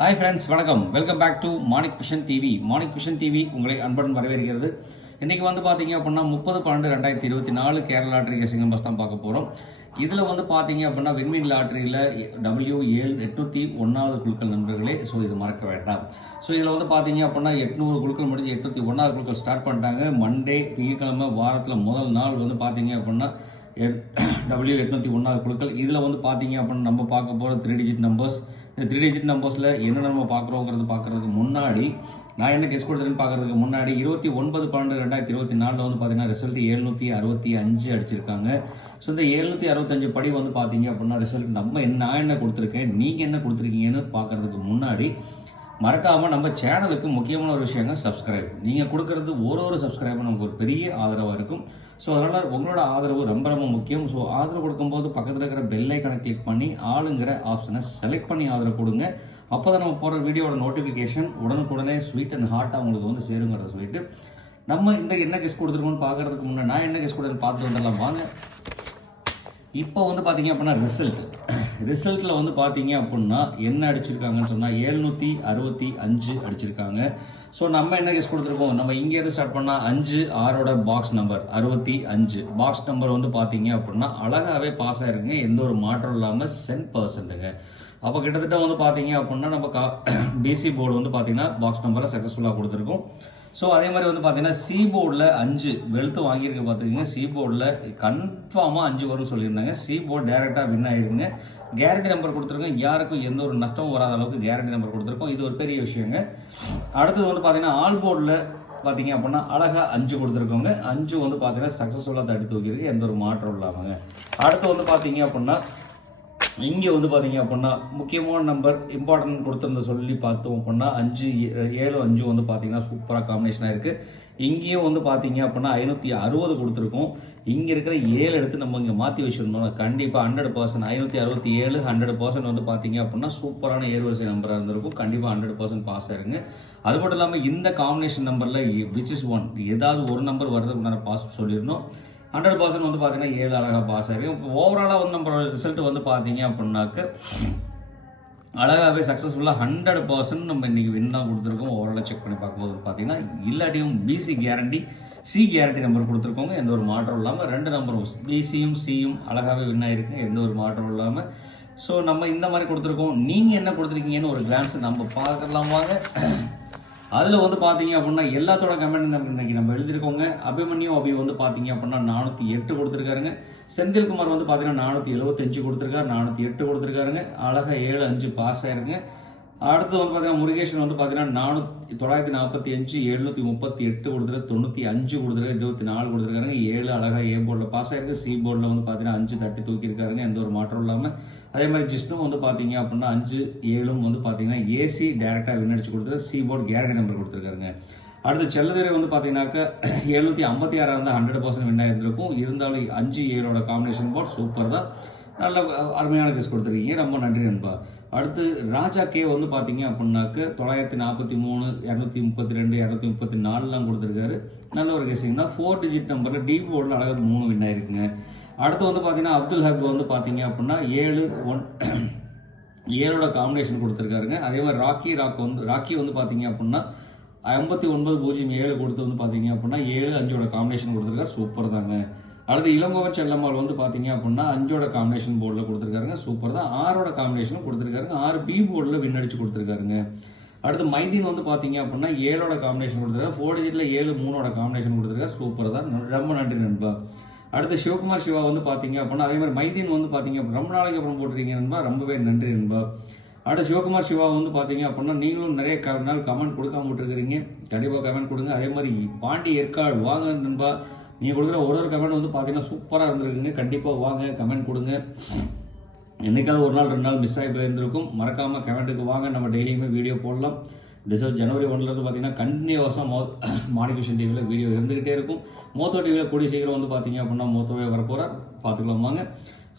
Hi friends, வணக்கம். Welcome back to Manik vision TV. Manik vision TV உங்களை அன்புடன் வரவேற்கிறது. இன்றைக்கி பார்த்தீங்க அப்படின்னா 30/12/2024 கேரளா லாட்டரி கெஸிங் நம்பர்ஸ் தான் பார்க்க போகிறோம். இதில் பார்த்தீங்க அப்படின்னா விண்மீன் லாட்டரியில் W7801 குழுக்கள் நண்பர்களே. ஸோ இது மறக்க வேண்டாம். ஸோ இதில் பார்த்தீங்க அப்படின்னா 800 குழுக்கள் முடிஞ்சு 801 குழுக்கள் ஸ்டார்ட் பண்ணிட்டாங்க. மண்டே திங்கட்கிழமை வாரத்தில் முதல் நாள் பார்த்தீங்க அப்படின்னா W801 குழுக்கள். இதில் பார்த்தீங்க அப்படின்னா நம்ம பார்க்க போகிற 3 டிஜிட் நம்பர்ஸ். இந்த 3 டிஜிட் நம்பர்ஸில் என்ன நம்ம பார்க்குறதுக்கு முன்னாடி நான் என்ன கெஸ் கொடுத்துருன்னு பார்க்குறதுக்கு முன்னாடி 29/12/2024 பார்த்தீங்கன்னா ரிசல்ட் 765 அடிச்சிருக்காங்க. ஸோ இந்த 765 படி பார்த்தீங்க அப்படின்னா ரிசல்ட் நான் என்ன கொடுத்துருக்கேன், நீங்கள் என்ன கொடுத்துருக்கீங்கன்னு பார்க்குறதுக்கு முன்னாடி மறக்காமல் நம்ம சேனலுக்கு முக்கியமான ஒரு விஷயங்க சப்ஸ்கிரைப். நீங்கள் கொடுக்குறது ஒரு சப்ஸ்கிரைபர் நமக்கு ஒரு பெரிய ஆதரவாக இருக்கும். ஸோ அதனால் உங்களோட ஆதரவு ரொம்ப ரொம்ப முக்கியம். ஸோ ஆதரவு கொடுக்கும்போது பக்கத்தில் இருக்கிற பெல் ஐக்கனை கிளிக் பண்ணி ஆளுங்கிற ஆப்ஷனை செலக்ட் பண்ணி ஆதரவு கொடுங்க. அப்போ தான் நம்ம போகிற வீடியோட நோட்டிஃபிகேஷன் உடனுக்குடனே ஸ்வீட் அண்ட் ஹார்ட்டாக உங்களுக்கு சேருங்கிறத சொல்லிட்டு நம்ம இந்த என்ன கெஸ் கொடுத்துருக்கோன்னு பார்க்குறதுக்கு முன்னாடி நான் என்ன கெஸ் கொடுத்துன்னு பார்த்துட்டு வந்துடலாம் வாங்க. இப்போ பார்த்தீங்க அப்படின்னா ரிசல்ட்டில் பார்த்தீங்க அப்படின்னா என்ன அடிச்சிருக்காங்கன்னு சொன்னால் 765 அடிச்சிருக்காங்க. ஸோ நம்ம என்ன கெஸ் கொடுத்துருக்கோம், நம்ம இங்கேருந்து ஸ்டார்ட் பண்ணால் 5/6 பாக்ஸ் நம்பர் 65 பாக்ஸ் நம்பர் பார்த்தீங்க அப்படின்னா அழகாகவே பாஸ் ஆகிருக்குங்க. எந்த ஒரு மாற்றம் இல்லாமல் 10%ங்க. அப்போ கிட்டத்தட்ட பார்த்தீங்க அப்படின்னா நம்ம பிசி போர்டு பார்த்தீங்கன்னா பாக்ஸ் நம்பரை சக்ஸஸ்ஃபுல்லாக கொடுத்துருக்கோம். ஸோ அதே மாதிரி பார்த்தீங்கன்னா சி போர்டில் 5 வெளுத்து வாங்கியிருக்க பார்த்துக்கிங்க. சி போர்டில் கன்ஃபார்மாக 5 வரும்னு சொல்லியிருந்தாங்க. சி போர்டு டேரெக்டாக வின் ஆகிருக்குங்க. கேரண்டி நம்பர் கொடுத்துருக்கோம். யாருக்கும் எந்த ஒரு நஷ்டமும் வராத அளவுக்கு கேரண்டி நம்பர் கொடுத்துருக்கோம். இது ஒரு பெரிய விஷயங்க. அடுத்தது பார்த்தீங்கன்னா ஆல் போர்டில் பார்த்தீங்க அப்படின்னா அழகாக 5 கொடுத்துருக்கோங்க. 5 பார்த்தீங்கன்னா சக்ஸஸ்ஃபுல்லாக தட்டி தூக்கியிருக்கு, எந்த ஒரு மாற்றம் இல்லாமங்க. அடுத்து பார்த்தீங்க அப்படின்னா இங்கே பார்த்தீங்க அப்படின்னா முக்கியமான நம்பர் இம்பார்ட்டன்ட் கொடுத்துருந்த சொல்லி பார்த்தோம் அப்படின்னா 5 7 5 பார்த்தீங்கன்னா சூப்பராக காம்பினேஷனாக இருக்குது. இங்கேயும் பார்த்தீங்க அப்படின்னா 560 கொடுத்துருக்கோம். இங்கே இருக்கிற 7 எடுத்து நம்ம இங்கே மாற்றி வச்சுருந்தோம். கண்டிப்பாக 100% 567 100% பார்த்தீங்க அப்படின்னா சூப்பரான ஏர்வரிசை நம்பராக இருந்திருக்கும். கண்டிப்பாக 100% பாஸ் ஆயிருங்க. அது மட்டும் இல்லாமல் இந்த காம்பினேஷன் நம்பரில் விச் இஸ் 1 ஏதாவது ஒரு நம்பர் வரதுக்கு பாஸ் சொல்லியிருந்தோம். 100% பார்த்தீங்கன்னா 7 அழகாக பாஸ் ஆகிருக்கு. இப்போ ஓவராலாக நம்ம ரிசல்ட் பார்த்தீங்க அப்படின்னாக்க அழகாகவே சக்ஸஸ்ஃபுல்லாக 100% நம்ம இன்றைக்கி வின் தான் கொடுத்துருக்கோம். ஓவராலாக செக் பண்ணி பார்க்கும்போது பார்த்தீங்கன்னா இல்லாட்டியும் PC guarantee C guarantee number கொடுத்துருக்கோங்க. எந்த ஒரு மாற்றம் இல்லாமல் 2 நம்பரும் பிசியும் சியும் அழகாகவே வின் ஆகிருக்கு, எந்த ஒரு மாற்றம் இல்லாமல். ஸோ நம்ம இந்த மாதிரி கொடுத்துருக்கோம். நீங்கள் என்ன கொடுத்துருக்கீங்கன்னு ஒரு கிளான்ஸ் நம்ம பார்க்கலாம் வாங்க. அதில் பார்த்தீங்க அப்படின்னா எல்லாத்தோட கமெண்ட் இன்னைக்கு நம்ம எழுதியிருக்கோங்க. அபிமன்யு அபி பார்த்தீங்க அப்படின்னா 408 கொடுத்துருக்காருங்க. செந்தில்குமார் பார்த்தீங்கன்னா 475 கொடுத்துருக்காரு, 408 கொடுத்துருக்காருங்க. அழகாக 7-5 பாஸ் ஆயிருங்க. அடுத்து பார்த்தீங்கன்னா முருகேஷன் பார்த்தீங்கன்னா 945 738 கொடுத்துருக்காரு, 95 கொடுத்துருக்காரு, 24 கொடுத்துருக்காருங்க. 7 அழகாக ஏ போர்டில் பாஸ் ஆயிருக்கு. சி போர்டில் பார்த்தீங்கன்னா 5 தட்டி தூக்கியிருக்காருங்க, எந்த ஒரு மாற்றம் இல்லாமல். அதே மாதிரி ஜிஷ்ணு பார்த்தீங்க அப்படின்னா 5 7 பார்த்தீங்கன்னா ஏசி டேரெக்டாக வின் அடிச்சு கொடுத்துருக்காரு. சி போர்டு கேரண்டி நம்பர் கொடுத்துருக்காருங்க. அடுத்து செல்லதுரை பார்த்தீங்கன்னாக்கா 756 இருந்தால் 100% வின் ஆகிருந்திருக்கும். இருந்தாலும் 5 7 காம்பினேஷன் போர்டு சூப்பர் தான். நல்ல அருமையான கேஸ் கொடுத்துருக்கீங்க, ரொம்ப நன்றி நண்பா. அடுத்து ராஜா கே பார்த்தீங்க அப்படின்னாக்க 943 232 234 கொடுத்துருக்காரு. நல்ல ஒரு கேஸிங் தான். 4 டிஜிட் நம்பரில் டி போர்டில் அழகாக 3 வின் ஆயிருக்குங்க. அடுத்து பார்த்தீங்கன்னா அப்துல் ஹக் பார்த்தீங்க அப்படின்னா 7 காம்பினேஷன் கொடுத்துருக்காருங்க. அதே மாதிரி ராக்கி பார்த்தீங்க அப்படின்னா 5907 கொடுத்து பார்த்தீங்க அப்படின்னா 7 5 காம்பினேஷன் கொடுத்துருக்காரு, சூப்பர் தாங்க. அடுத்து இளங்கோவன் செல்லம்மாள் பார்த்தீங்க அப்படின்னா 5 காம்பினேஷன் போர்டில் கொடுத்துருக்காருங்க, சூப்பர் தான். 6 காம்பினேஷனும் கொடுத்துருக்காருங்க. 6 பி போர்டில் வின் அடிச்சு கொடுத்துருக்காருங்க. அடுத்து மைதீன் பார்த்தீங்க அப்படின்னா 7 காம்பினேஷன் கொடுத்துருக்காரு. 4 டிஜிட்டில் 7 3 காம்பினேஷன் கொடுத்துருக்காரு, சூப்பர் தான். ரொம்ப நன்றி நண்பா. அடுத்து சிவகுமார் சிவா பார்த்தீங்க அப்படின்னா அதே மாதிரி மைதீன் பார்த்தீங்க அப்படின்னா ரொம்ப நாளைக்கு அப்புறம் போட்டிருக்கீங்க நண்பா, ரொம்பவே நன்றி நண்பா. அடுத்து சிவகுமார் சிவா பார்த்தீங்க அப்படின்னா நீங்களும் நிறைய நாள் கமெண்ட் கொடுக்காம விட்டுருக்கிறீங்க, கண்டிப்பாக கமெண்ட் கொடுங்க. அதே மாதிரி பாண்டி ஏற்காடு வாங்க நண்பா, நீங்கள் கொடுக்குற ஒரு கமெண்ட் பார்த்தீங்கன்னா சூப்பராக இருந்திருக்குங்க. கண்டிப்பாக வாங்க, கமெண்ட் கொடுங்க. என்றைக்காவது ஒரு நாள் 2 நாள் மிஸ் ஆகி போயிருந்திருக்கும். மறக்காமல் கமெண்ட்டுக்கு வாங்க, நம்ம டெய்லியுமே வீடியோ போடலாம். ஜனவரி 1 பார்த்தீங்கன்னா கண்டினியூஸாக மாணிக் விஷன் டிவியில் வீடியோ இருந்துகிட்டே இருக்கும். மோத்தோ டிவியில் கூடிய சீக்கிரம் பார்த்தீங்க அப்படின்னா மோத்தோவே வரப்போகிறார், பார்த்துக்கலாம் வாங்க.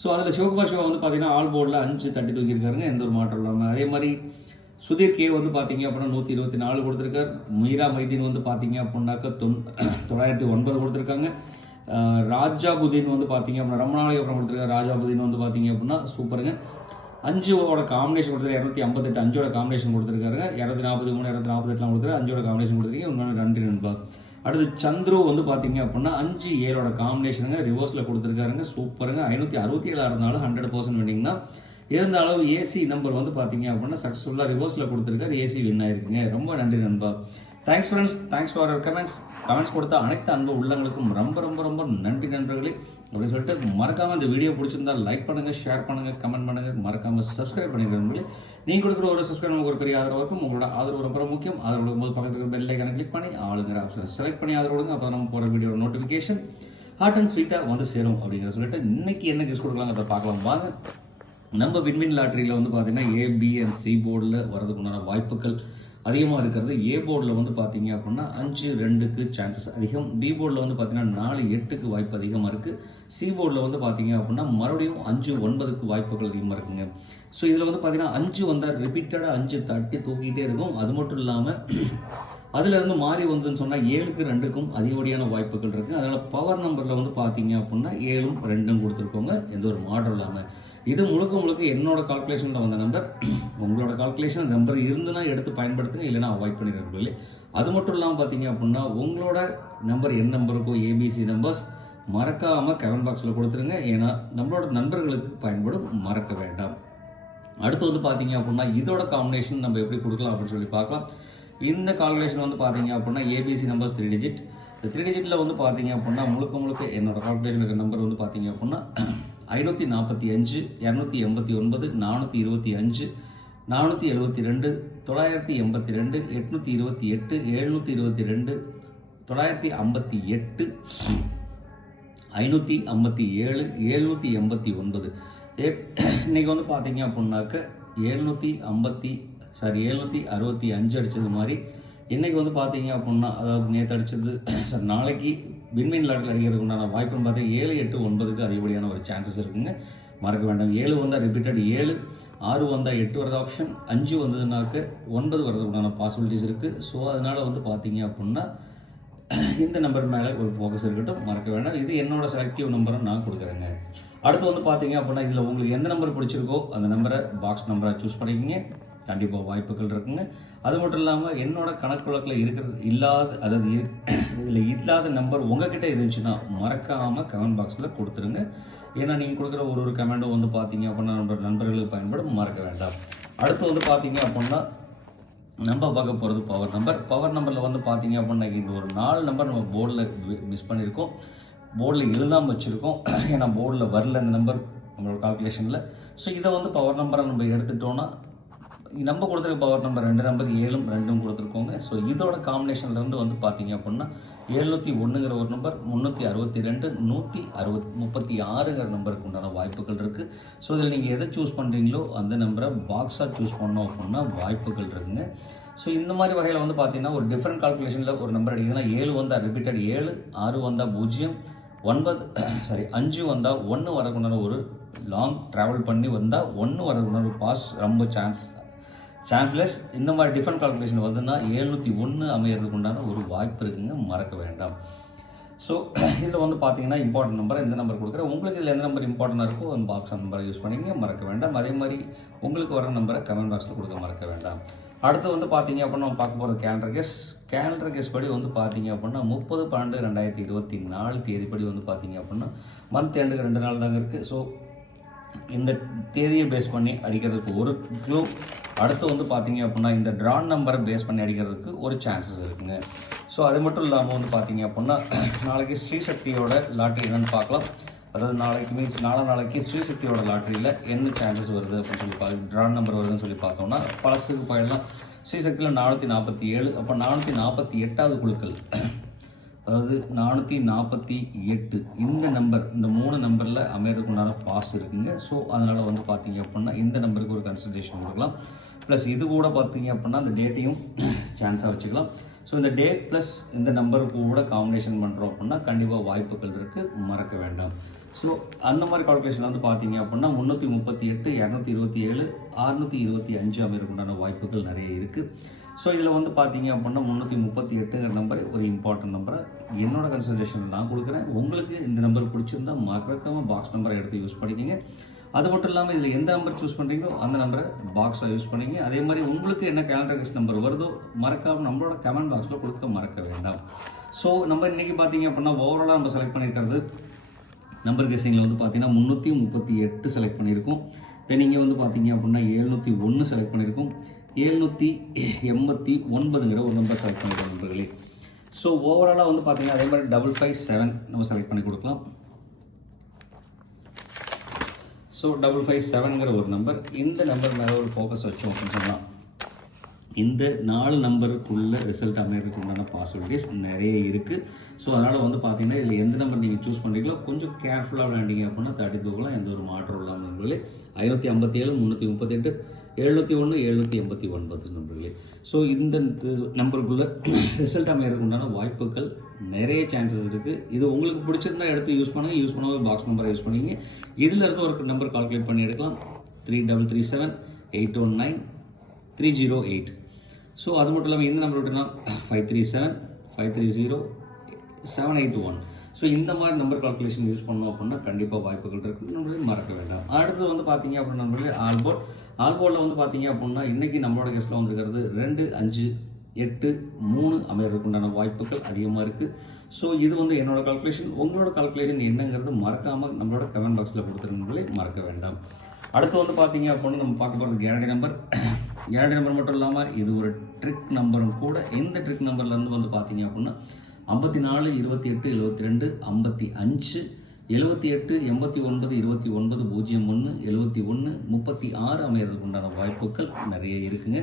ஸோ அதில் சிவகுமார் சிவா பார்த்தீங்கன்னா ஆல் போர்டில் 5 தட்டி தூக்கியிருக்காருங்க, எந்த ஒரு மாற்றம் இல்லாமல். அதே மாதிரி சுதீர் கே பார்த்தீங்க அப்படின்னா 124 கொடுத்துருக்காரு. மீரா மைதீன் பார்த்தீங்க அப்படின்னாக்கா 909 கொடுத்துருக்காங்க. ராஜாபுதீன் பார்த்தீங்க அப்படின்னா ரொம்ப நாளைக்கு அப்புறம் கொடுத்துருக்காரு. ராஜாபுதீன் பார்த்தீங்க அப்படின்னா சூப்பருங்க. 5ஓட காம்பினேஷன் கொடுத்துருக்காரு, 258 5ஓட காம்பினேஷன் கொடுத்துருக்காருங்க. 243 248 கொடுத்துருக்காரு, 5ஓட காம்பினேஷன் கொடுத்துருக்கீங்க. உண்மையான நன்றி நண்பா. அடுத்து சந்துரு வந்து பார்த்தீங்க அப்படின்னா 5 7ஓட காம்பினேஷனுங்க ரிவர்ஸில் கொடுத்துருக்காருங்க. சூப்பருங்க. 567 இருந்தாலும் 100% வின்னிங் தான். இருந்தாலும் ஏசி நம்பர் வந்து பார்த்தீங்க அப்படின்னா சக்ஸஸ்ஃபுல்லாக ரிவர்ஸில் கொடுத்துருக்காரு. ஏசி வின் ஆயிருக்குங்க. ரொம்ப நன்றி நண்பா. Thanks friends, thanks for our comments கொடுத்த அனைத்து அன்பு உள்ளங்களுக்கும் ரொம்ப ரொம்ப ரொம்ப நன்றி நண்பர்களே. அப்படின்னு சொல்லிட்டு மறக்காமல் இந்த வீடியோ பிடிச்சிருந்தா லைக் பண்ணுங்கள், ஷேர் பண்ணுங்கள், கமெண்ட் பண்ணுங்கள், மறக்காமல் சப்ஸ்கிரைப் பண்ணிக்கிறவங்களே. நீங்கள் கொடுக்குற ஒரு சப்ஸ்கிரைப் நமக்கு ஒரு பெரிய ஆதரவு இருக்கும். உங்களோட ஆதரவு ரொம்ப முக்கியம். ஆதரவு கொடுக்கும்போது பக்கத்தில் இருக்கிற பெல் ஐக்கானை கிளிக் பண்ணி ஆளுங்கிற ஆப்ஷனை செலக்ட் பண்ணி ஆதரவு கொடுங்க. அப்போ நம்ம போகிற வீடியோட நோட்டிஃபிகேஷன் ஹாட் அண்ட் ஸ்வீட்டாக வந்து சேரும் அப்படிங்கிற சொல்லிட்டு இன்னைக்கு என்ன கிஃப்ட் கொடுக்கலாங்கிறத பார்க்கலாம் வாங்க. நம்ம வின்வின் லாட்ரியில் வந்து பார்த்தீங்கன்னா A, B and C போர்டில் வரதுக்கு உண்டான வாய்ப்புகள் அதிகமாக இருக்கிறது. A போர்டில் வந்து பார்த்தீங்க அப்படின்னா 5 2க்கு சான்சஸ் அதிகம். B போர்டில் வந்து பார்த்தீங்கன்னா 4 8க்கு வாய்ப்பு அதிகமாக இருக்குது. C போர்டில் வந்து பார்த்தீங்க அப்படின்னா மறுபடியும் 5 9க்கு வாய்ப்புகள் அதிகமாக இருக்குங்க. ஸோ இதில் வந்து பார்த்தீங்கன்னா 5 வந்தால் ரிப்பீட்டடாக 5 தட்டி தூக்கிட்டே இருக்கும். அது மட்டும் இல்லாமல் அதிலிருந்து மாறி வந்துன்னு சொன்னால் 7க்கு 2க்கும் அதிகப்படியான வாய்ப்புகள் இருக்குது. அதனால் பவர் நம்பரில் வந்து பார்த்தீங்க அப்படின்னா 7ம் 2ம் கொடுத்துருக்கோங்க, எந்த ஒரு மாற்றம் இல்லாமல். இது முழுக்க என்னோட கால்குலேஷனில் வந்த நம்பர். உங்களோட கால்குலேஷன் நம்பர் இருந்துன்னா எடுத்து பயன்படுத்துங்க, இல்லைனா அவாய்ட் பண்ணிடுறீங்களே. அது மட்டும் இல்லாமல் பார்த்தீங்க அப்படின்னா உங்களோட நம்பர் என்ன நம்பருக்கோ ABC நம்பர்ஸ் மறக்காமல் கமெண்ட் பாக்ஸில் கொடுத்துருங்க. ஏன்னா நம்மளோட நண்பர்களுக்கு பயன்படும், மறக்க வேண்டாம். அடுத்து வந்து பார்த்தீங்க அப்படின்னா இதோட காம்பினேஷன் நம்ம எப்படி கொடுக்கலாம் அப்படின்னு சொல்லி பார்க்கலாம். இந்த கால்குலேஷன் வந்து பார்த்தீங்க அப்படின்னா ABC நம்பர்ஸ் 3 டிஜிட். இந்த 3 டிஜிட்டில் வந்து பார்த்தீங்க அப்படின்னா முழுக்க என்னோட கால்குலேஷன் இருக்கிற நம்பர் வந்து பார்த்தீங்க அப்படின்னா 545 289 425 472 982 828 722 958 557 789. இன்னைக்கு வந்து பார்த்தீங்க அப்படின்னாக்க 765 அடித்தது மாதிரி இன்றைக்கி வந்து பார்த்தீங்க அப்படின்னா, அதாவது நேற்று அடித்தது சார் நாளைக்கு வின்வின் லாட்டில் அடிக்கிறதுக்கு உண்டான வாய்ப்புன்னு பார்த்தா 7 8 9க்கு அதிகப்படியான ஒரு சான்சஸ் இருக்குங்க. மறக்க வேண்டாம். 7 வந்தால் ரிப்பீட்டட் 7, 6 வந்தால் 8 வரது ஆப்ஷன், 5 வந்ததுனாக்க 9 வரதுக்கு உண்டான பாசிபிலிட்டிஸ் இருக்குது. ஸோ அதனால் வந்து பார்த்தீங்க அப்படின்னா இந்த நம்பர் மேலே ஒரு ஃபோக்கஸ் இருக்கட்டும், மறக்க வேண்டாம். இது என்னோட செலக்டிவ் நம்பரை நான் கொடுக்குறேங்க. அடுத்து வந்து பார்த்தீங்க அப்படின்னா இதில் உங்களுக்கு எந்த நம்பர் பிடிச்சிருக்கோ அந்த நம்பரை பாக்ஸ் நம்பரை சூஸ் பண்ணிக்கிங்க. கண்டிப்பாக வாய்ப்புகள் இருக்குங்க. அது மட்டும் இல்லாமல் என்னோட கணக்கு வழக்கில் அதாவது இதில் இல்லாத நம்பர் உங்ககிட்ட இருந்துச்சுன்னா மறக்காமல் கமெண்ட் பாக்ஸில் கொடுத்துருங்க. ஏன்னா நீங்கள் கொடுக்குற ஒரு கமெண்ட்டும் வந்து பார்த்தீங்க அப்படின்னா நம்மளோட நண்பர்களுக்கு பயன்படும், மறக்க வேண்டாம். அடுத்து வந்து பார்த்தீங்க அப்படின்னா நம்ம பார்க்க போகிறது பவர் நம்பரில் வந்து பார்த்தீங்க அப்படின்னா இந்த ஒரு 4 நம்பர் நம்ம போர்டில் மிஸ் பண்ணியிருக்கோம், போர்டில் எழுதாமல் வச்சுருக்கோம். ஏன்னா போர்டில் வரல இந்த நம்பர் நம்மளோட கால்குலேஷனில். ஸோ இதை வந்து பவர் நம்பரை நம்ம எடுத்துட்டோன்னா நம்ம கொடுத்துருக்க பவர் நம்பர் 2 நம்பர் 7ம் 2ம் கொடுத்துருக்கோங்க. ஸோ இதோட காம்பினேஷன்லேருந்து வந்து பார்த்தீங்க அப்படின்னா 701ங்கிற ஒரு நம்பர், 362 136ங்கிற நம்பருக்கு உண்டான வாய்ப்புகள் இருக்குது. ஸோ இதில் நீங்கள் எதை சூஸ் பண்ணுறீங்களோ அந்த நம்பரை பாக்ஸாக சூஸ் பண்ணோம் அப்படின்னா வாய்ப்புகள் இருக்குங்க. ஸோ இந்த மாதிரி வகையில் வந்து பார்த்தீங்கன்னா ஒரு டிஃப்ரெண்ட் கால்குலேஷனில் ஒரு நம்பர் அடிக்கிறதுனா 7 வந்தால் ரிப்பீட்டட் 7, 6 வந்தால் 0, 5 வந்தால் 1 வரக்குண்டான ஒரு லாங் ட்ராவல் பண்ணி வந்தால் 1 வரக்குண்டான ஒரு பாஸ் ரொம்ப சான்ஸ்லெஸ். இந்த மாதிரி டிஃப்ரெண்ட் கால்குலேஷன் வந்துன்னா 701 அமையறதுக்கு உண்டான ஒரு வாய்ப்பு இருக்குங்க, மறக்க வேண்டாம். ஸோ இதில் வந்து பார்த்தீங்கன்னா இம்பார்ட்டன்ட் நம்பர் இந்த நம்பர் கொடுக்குறேன். உங்களுக்கு இதில் எந்த நம்பர் இம்பார்ட்டண்டாக இருக்கோ அந்த பாக்ஸ் நம்பரை யூஸ் பண்ணிங்க, மறக்க வேண்டாம். அதே மாதிரி உங்களுக்கு வர நம்பரை கமெண்ட் பாக்ஸில் கொடுக்க மறக்க வேண்டாம். அடுத்து வந்து பார்த்தீங்க அப்படின்னா நம்ம பார்க்க போகிறது கேலண்டர் கெஸ் படி வந்து பார்த்தீங்க அப்படின்னா 30/12/2024 தேதிப்படி வந்து பார்த்தீங்க அப்படின்னா மந்த் எண்டுக்கு 2 நாள் தாங்க இருக்குது. ஸோ இந்த தேதியை பேஸ் பண்ணி அடிக்கிறதுக்கு ஒரு க்ளூ. அடுத்து வந்து பார்த்தீங்க அப்படின்னா இந்த ட்ரான் நம்பரை பேஸ் பண்ணி அடிக்கிறதுக்கு ஒரு சான்சஸ் இருக்குங்க. ஸோ அது மட்டும் இல்லாமல் வந்து பார்த்தீங்க அப்படின்னா நாளைக்கு ஸ்ரீசக்தியோட லாட்ரி என்னன்னு பார்க்கலாம். அதாவது நாளைக்கு ஸ்ரீசக்தியோட லாட்ரியில் என்ன சான்சஸ் வருது அப்படின்னு சொல்லி ட்ரான் நம்பர் வருதுன்னு சொல்லி பார்த்தோம்னா பழசுக்கு போயிடலாம். ஸ்ரீசக்தியில் 447, அப்போ 448வது குழுக்கள், அதாவது 448 இந்த நம்பர், இந்த 3 நம்பரில் அமையறதுக்கு உண்டான பாஸ் இருக்குங்க. ஸோ அதனால் வந்து பார்த்தீங்க அப்படின்னா இந்த நம்பருக்கு ஒரு கன்சிடரேஷன் கொடுக்கலாம். ப்ளஸ் இது கூட பார்த்தீங்க அப்படின்னா அந்த டேட்டையும் சான்ஸாக வச்சுக்கலாம். ஸோ இந்த டேட் ப்ளஸ் இந்த நம்பருக்கு கூட காம்பினேஷன் பண்ணுறோம் அப்படின்னா கண்டிப்பாக வாய்ப்புகள் இருக்குது, மறக்க வேண்டாம். ஸோ அந்த மாதிரி கால்குலேஷன் வந்து பார்த்தீங்க அப்படின்னா 338, 227, 625 அமையறதுக்கு உண்டான வாய்ப்புகள் நிறைய இருக்குது. ஸோ இதில் வந்து பார்த்தீங்க அப்படின்னா 338ங்கிற நம்பர் ஒரு இம்பார்ட்டன்ட் நம்பரை என்னோட கன்சிடரேஷன் நான் கொடுக்குறேன். உங்களுக்கு இந்த நம்பர் பிடிச்சிருந்தா மறக்காமல் பாக்ஸ் நம்பரை எடுத்து யூஸ் பண்ணிக்கோங்க. அது மட்டும் இல்லாமல் இதில் எந்த நம்பர் சூஸ் பண்ணுறீங்களோ அந்த நம்பரை பாக்ஸாக யூஸ் பண்ணிங்க. அதே மாதிரி உங்களுக்கு என்ன கேலண்டர் கெஸ்ட் நம்பர் வருதோ மறக்காமல் நம்மளோட கமெண்ட் பாக்ஸில் கொடுக்க மறக்க வேண்டாம். ஸோ நம்ம இன்றைக்கி பார்த்தீங்க அப்படின்னா ஓவராலாக நம்ம செலக்ட் பண்ணியிருக்கிறது நம்பர் கெஸ்ஸிங்கில் வந்து பார்த்தீங்கன்னா 338 செலக்ட் பண்ணியிருக்கோம். தென் இங்கே வந்து பார்த்தீங்க அப்படின்னா 701 செலக்ட் பண்ணியிருக்கோம். 789ங்கிற ஒரு நம்பர் செலக்ட் பண்ணியிருக்கோம் நண்பர்களே. ஸோ ஓவராலாக வந்து பார்த்தீங்கன்னா அதே மாதிரி 557 நம்ம செலக்ட் பண்ணி கொடுக்கலாம். ஸோ 557ங்கிற ஒரு நம்பர், இந்த நம்பர் மேலே ஒரு ஃபோக்கஸ் வச்சோம் அப்படின்னு சொல்லலாம். இந்த 4 நம்பருக்குள்ள ரிசல்ட் அமைகிறதுக்கு உண்டான பாசிபிலிட்டிஸ் நிறைய இருக்குது. ஸோ அதனால் வந்து பார்த்தீங்கன்னா இதில் எந்த நம்பர் நீங்கள் சூஸ் பண்ணுறீங்களோ கொஞ்சம் கேர்ஃபுல்லாக விளையாண்டிங்க அப்படின்னா தட்டி தூக்கலாம், எந்த ஒரு மாற்றம் இல்லாமல் நண்பர்களே. 557, 338, 701, 789 நண்பர்களே. ஸோ இந்த நம்பருக்குள்ள ரிசல்ட் அமைகிறதுக்கு உண்டான வாய்ப்புகள் நிறைய சான்சஸ் இருக்குது. இது உங்களுக்கு பிடிச்சிருந்தா எடுத்து யூஸ் பண்ணுங்கள். யூஸ் பண்ணாமல் பாக்ஸ் நம்பரை யூஸ் பண்ணிங்க. இதில் இருந்து ஒரு நம்பர் கால்குலேட் பண்ணி எடுக்கலாம். 3337 819 308. ஸோ அது மட்டும் இல்லாமல் இந்த நம்பர் விட்டுனா 537 530 781. ஸோ இந்த மாதிரி நம்பர் கால்குலேஷன் யூஸ் பண்ணோம் அப்படின்னா கண்டிப்பாக வாய்ப்புகள் இருக்குது, நம்மளே மறக்க வேண்டாம். அடுத்து வந்து பார்த்தீங்க அப்படின்னா நம்மளுடைய ஆல்போர்டில் வந்து பார்த்தீங்க அப்படின்னா இன்றைக்கி நம்மளோட கெஸ்ட்டில் வந்துருக்கிறது 2, 5, 8, 3 அமைகிறதுக்கு உண்டான வாய்ப்புகள் அதிகமாக இருக்குது. ஸோ இது வந்து என்னோட கால்குலேஷன். உங்களோட கால்குலேஷன் என்னங்கிறது மறக்காமல் நம்மளோட கமெண்ட் பாக்ஸில் கொடுத்துருங்களே மறக்க வேண்டாம். அடுத்து வந்து பார்த்தீங்க அப்படின்னா நம்ம பார்க்க போகிறது கேரண்டி நம்பர். கேரண்டி நம்பர் மட்டும் இல்லாமல் இது ஒரு ட்ரிக் நம்பரும் கூட. இந்த ட்ரிக் நம்பர்லேருந்து வந்து பார்த்தீங்க அப்படின்னா 54 28 72 55 78 89 29 01 71 36 அமைகிறதுக்கு உண்டான வாய்ப்புகள் நிறைய இருக்குங்க.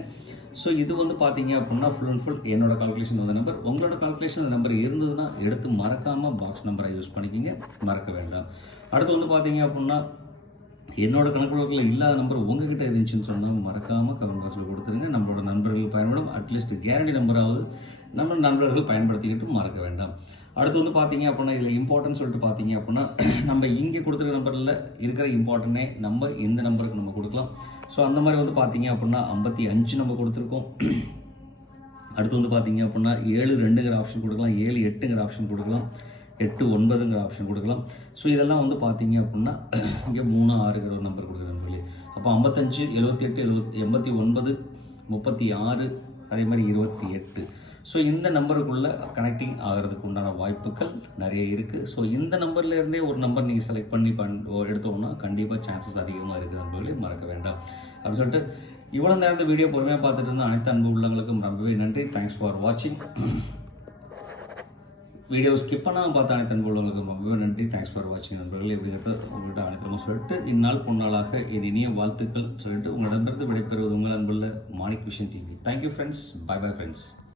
ஸோ இது வந்து பார்த்தீங்க அப்படின்னா ஃபுல் அண்ட் ஃபுல் என்னோட கால்குலேஷன் வந்த நம்பர். உங்களோட கால்குலேஷன் நம்பர் இருந்ததுன்னா எடுத்து மறக்காமல் பாக்ஸ் நம்பரை யூஸ் பண்ணிக்கிங்க, மறக்க வேண்டாம். அடுத்து வந்து பார்த்தீங்க அப்படின்னா என்னோட கணக்குகளில் இல்லாத நம்பர் உங்ககிட்ட இருந்துச்சுன்னு சொன்னால் மறக்காமல் கமெண்ட் பாக்ஸில் கொடுத்துருங்க. நம்மளோட நண்பர்கள் பயன்படும் அட்லீஸ்ட் கேரண்டி நம்பராவது நம்ம நண்பர்கள் பயன்படுத்திக்கிட்டு மறக்க வேண்டாம். அடுத்து வந்து பார்த்தீங்க அப்படின்னா இதில் இம்பார்ட்டன்ட் சொல்லிட்டு பார்த்தீங்க அப்படின்னா நம்ம இங்கே கொடுத்துருக்க நம்பரில் இருக்கிற இம்பார்ட்டனே நம்ம எந்த நம்பருக்கு நம்ம கொடுக்கலாம். ஸோ அந்த மாதிரி வந்து பார்த்தீங்க அப்படின்னா 55 நம்ம கொடுத்துருக்கோம். அடுத்து வந்து பார்த்தீங்க அப்படின்னா 7-2ங்கிற ஆப்ஷன் கொடுக்கலாம், 7-8ங்கிற ஆப்ஷன் கொடுக்கலாம், 8-9ங்கிற ஆப்ஷன் கொடுக்கலாம். ஸோ இதெல்லாம் வந்து பார்த்தீங்க அப்படின்னா இங்கே 3-6ங்கிற ஒரு நம்பர் கொடுக்குறேன் சொல்லி. அப்போ 55 78 89 36 அதே மாதிரி 28. ஸோ இந்த நம்பருக்குள்ளே கனெக்டிங் ஆகிறதுக்கு உண்டான வாய்ப்புகள் நிறைய இருக்குது. ஸோ இந்த நம்பர்லேருந்தே ஒரு நம்பர் நீங்கள் செலக்ட் பண்ணி எடுத்தோம்னா கண்டிப்பாக சான்சஸ் அதிகமாக இருக்குது நம்பர்களே, மறக்க வேண்டாம். அப்படின்னு சொல்லிட்டு இவ்வளோ நேரத்தை வீடியோ பொறுமையாக பார்த்துட்டு இருந்த அனைத்து அன்பு உள்ளவங்களுக்கும் ரொம்பவே நன்றி. தேங்க்ஸ் ஃபார் வாட்சிங். வீடியோ ஸ்கிப் பண்ணாமல் பார்த்த அனைத்து அன்பு உள்ளவங்களுக்கும் ரொம்பவே நன்றி. தேங்க்ஸ் ஃபார் வாட்சிங் நண்பர்களே. எப்படிங்கிறத உங்கள்கிட்ட அனைத்தரமாக சொல்லிட்டு இந்நாள் பொன்னாளாக என் இனிய வாழ்த்துக்கள் சொல்லிட்டு உங்களிடமிருந்து விடைபெறுவது உங்கள் அன்புள்ள Manik vision TV. Thank you friends. Bye bye friends.